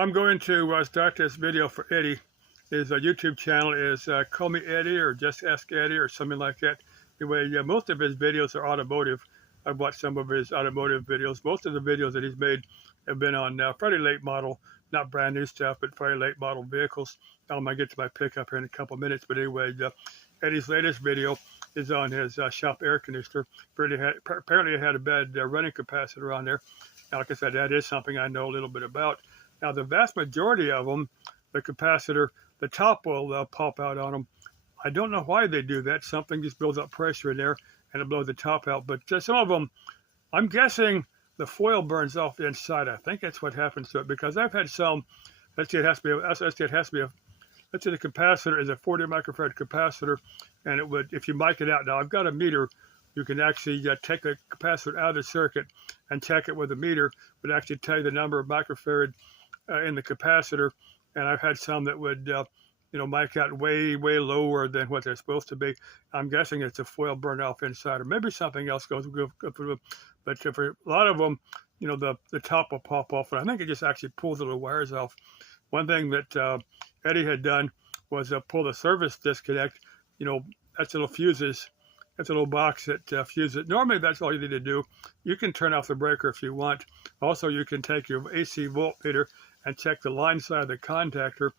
I'm going to start this video for Eddie. His YouTube channel is Call Me Eddie or Just Ask Eddie or something like that. Anyway, most of his videos are automotive. I've watched some of his automotive videos. Most of the videos that he's made have been on fairly late model, not brand new stuff, but fairly late model vehicles. I might get to my pickup here in a couple of minutes. But anyway, Eddie's latest video is on his shop air conditioner. Apparently it had a bad running capacitor on there. Now, like I said, that is something I know a little bit about. Now, the vast majority of them, the capacitor, the top will pop out on them. I don't know why they do that. Something just builds up pressure in there and it blows the top out. But some of them, I'm guessing the foil burns off the inside. I think that's what happens to it because I've had some. Let's say it has to be. Let's say the capacitor is a 40 microfarad capacitor, and it would, if you mic it out. Now I've got a meter. You can actually take the capacitor out of the circuit and check it with a meter. Would actually tell you the number of microfarad in the capacitor, and I've had some that would, mic out way lower than what they're supposed to be. I'm guessing it's a foil burn off inside, or maybe something else goes through. But for a lot of them, the top will pop off, and I think it just actually pulls the little wires off. One thing that Eddie had done was pull the service disconnect. That's little fuses. That's a little box that fuses. Normally, that's all you need to do. You can turn off the breaker if you want. Also, you can take your AC voltmeter and check the line side of the contactor.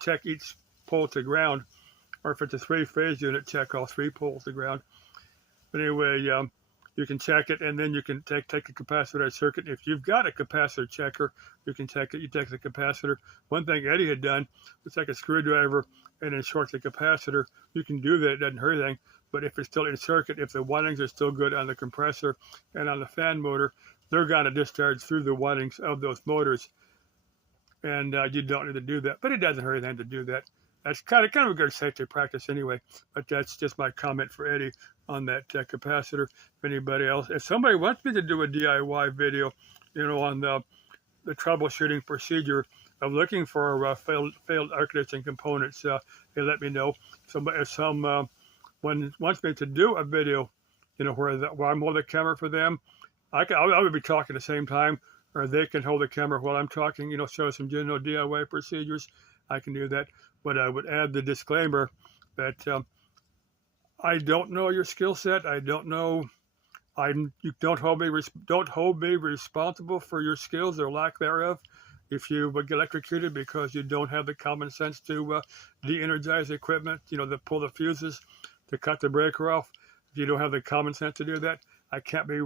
Check each pole to ground, or if it's a three-phase unit, check all three poles to ground. But anyway, you can check it, and then you can take a capacitor out of circuit. If you've got a capacitor checker, you can check it. You take the capacitor. One thing Eddie had done was take a screwdriver and then short the capacitor. You can do that; it doesn't hurt anything. But if it's still in circuit, if the windings are still good on the compressor and on the fan motor, they're going to discharge through the windings of those motors. And you don't need to do that. But it doesn't hurt anything to do that. That's kind of a good safety practice anyway. But that's just my comment for Eddie on that capacitor. If anybody else, if somebody wants me to do a DIY video, on the troubleshooting procedure of looking for failed air conditioning components, they let me know. If someone wants me to do a video, where I'm holding the camera for them, I would be talking at the same time, or they can hold the camera while I'm talking, show some general DIY procedures. I can do that. But I would add the disclaimer that I don't know your skill set. I don't know. You don't hold me responsible for your skills or lack thereof. If you would get electrocuted because you don't have the common sense to de-energize the equipment, to pull the fuses, to cut the breaker off. If you don't have the common sense to do that, I can't be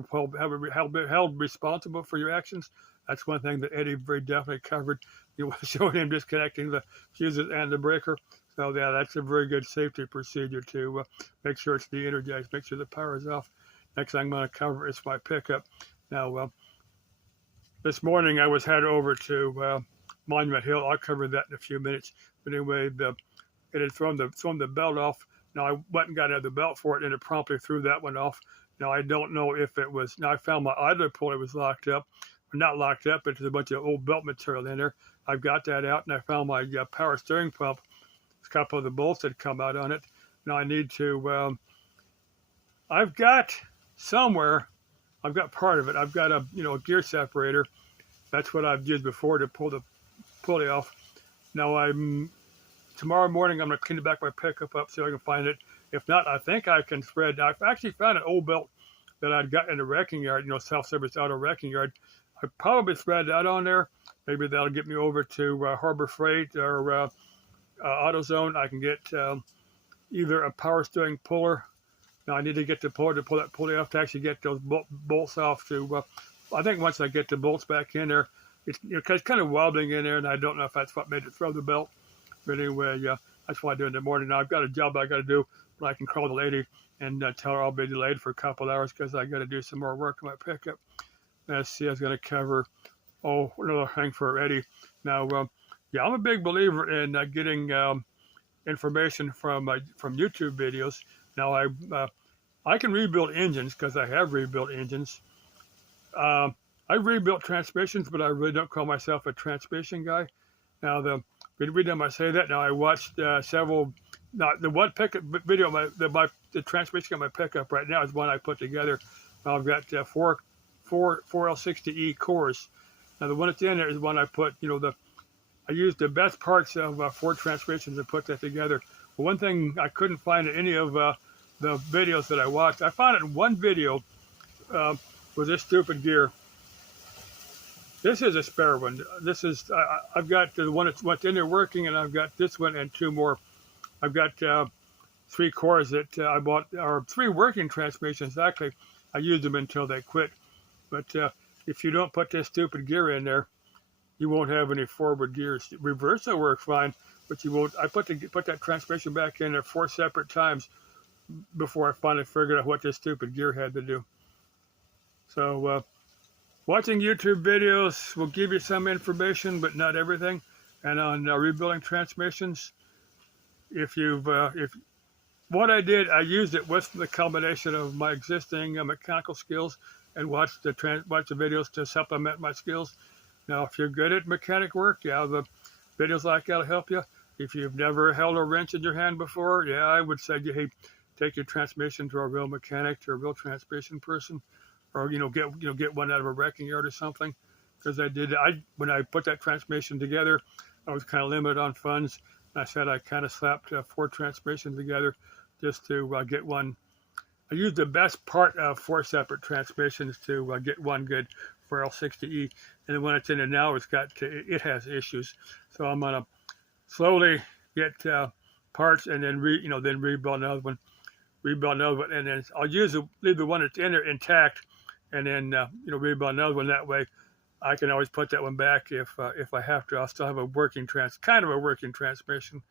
held responsible for your actions. That's one thing that Eddie very definitely covered. Showing him disconnecting the fuses and the breaker. So yeah, that's a very good safety procedure to make sure it's de-energized, make sure the power is off. Next thing I'm going to cover is my pickup. Now, this morning I was headed over to Monument Hill. I'll cover that in a few minutes. But anyway, it had thrown the belt off. Now I went and got another belt for it, and it promptly threw that one off. Now I don't know if it was. Now I found my idler pulley was locked up. Not locked up, but there's a bunch of old belt material in there. I've got that out, and I found my power steering pump. A couple of the bolts had come out on it. Now I need to. I've got part of it. I've got a gear separator. That's what I've used before to pull the pulley off. Now tomorrow morning I'm going to clean back my pickup up so I can find it. If not, I think I can thread. Now, I've actually found an old belt that I'd got in the wrecking yard, self-service auto wrecking yard. I probably thread that on there. Maybe that'll get me over to Harbor Freight or AutoZone. I can get either a power steering puller. Now I need to get the puller to pull that pulley off to actually get those bolts off. I think once I get the bolts back in there, it's kind of wobbling in there, and I don't know if that's what made it throw the belt. But anyway, that's what I do in the morning. Now I've got a job I got to do, but I can call the lady and tell her I'll be delayed for a couple hours because I got to do some more work on my pickup. Let's see, I was going to cover another thing for Eddie. Now, I'm a big believer in getting information from YouTube videos. Now I can rebuild engines because I have rebuilt engines. I rebuilt transmissions, but I really don't call myself a transmission guy. Now the reason I say that, now I watched several. Now the one pickup video, the transmission on my pickup right now is one I put together. I've got four L60E cores, Now the one at the end there is one I put, I used the best parts of Ford transmissions and put that together. But one thing I couldn't find in any of the videos that I watched, I found it in one video with this stupid gear. This is a spare one. This is, I've got the one that's what's in there working, and I've got this one and two more. I've got 3 cores that I bought, or 3 working transmissions. Actually, I used them until they quit. But if you don't put this stupid gear in there, you won't have any forward gears. Reverse will work fine, but you won't. I put that transmission back in there 4 separate times before I finally figured out what this stupid gear had to do. So watching YouTube videos will give you some information, but not everything. And on rebuilding transmissions, if what I did, I used it with the combination of my existing mechanical skills and watched the videos to supplement my skills. Now, if you're good at mechanic work, yeah, the videos like that will help you. If you've never held a wrench in your hand before, yeah, I would say, hey, take your transmission to a real mechanic, to a real transmission person, or get one out of a wrecking yard or something. Because when I put that transmission together, I was kind of limited on funds. I said I kind of slapped 4 transmissions together just to get one. I used the best part of 4 separate transmissions to get one good for L60E, and the one it's in there now it has issues. So I'm gonna slowly get parts and then rebuild another one, and then I'll leave the one that's in there intact, and then rebuild another one. That way, I can always put that one back if I have to. I'll still have a working transmission.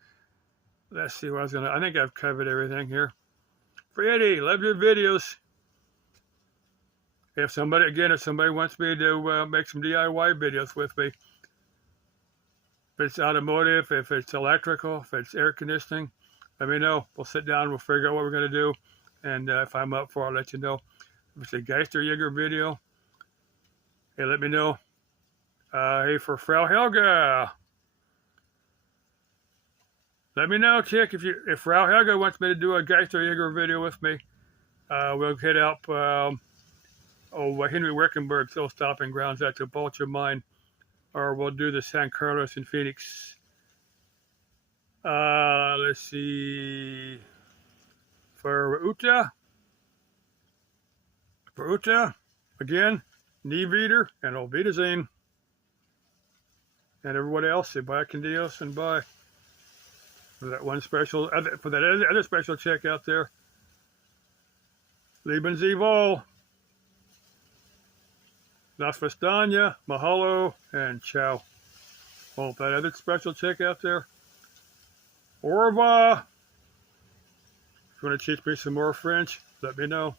Let's see what I think I've covered everything here. For Eddie, love your videos. If somebody wants me to make some DIY videos with me, if it's automotive, if it's electrical, if it's air conditioning, let me know. We'll sit down, we'll figure out what we're going to do, and if I'm up for it, I'll let you know. If it's a Geister-Jaeger video, hey, let me know. Hey, for Frau Helga, let me know, chick, if Frau Helga wants me to do a Geister-Jaeger video with me. We'll hit up Henry Wickenburg's old stopping grounds at the Vulture Mine, or we'll do the San Carlos in Phoenix. Let's see. For Uta, again, Nie wieder and Auf Wiedersehen. And everybody else, say bye con Dios and bye. For that other special check out there. Leben Sie wohl. Las Vestania, mahalo, and ciao. Oh, that other special chick out there. Au revoir. If you want to teach me some more French, let me know.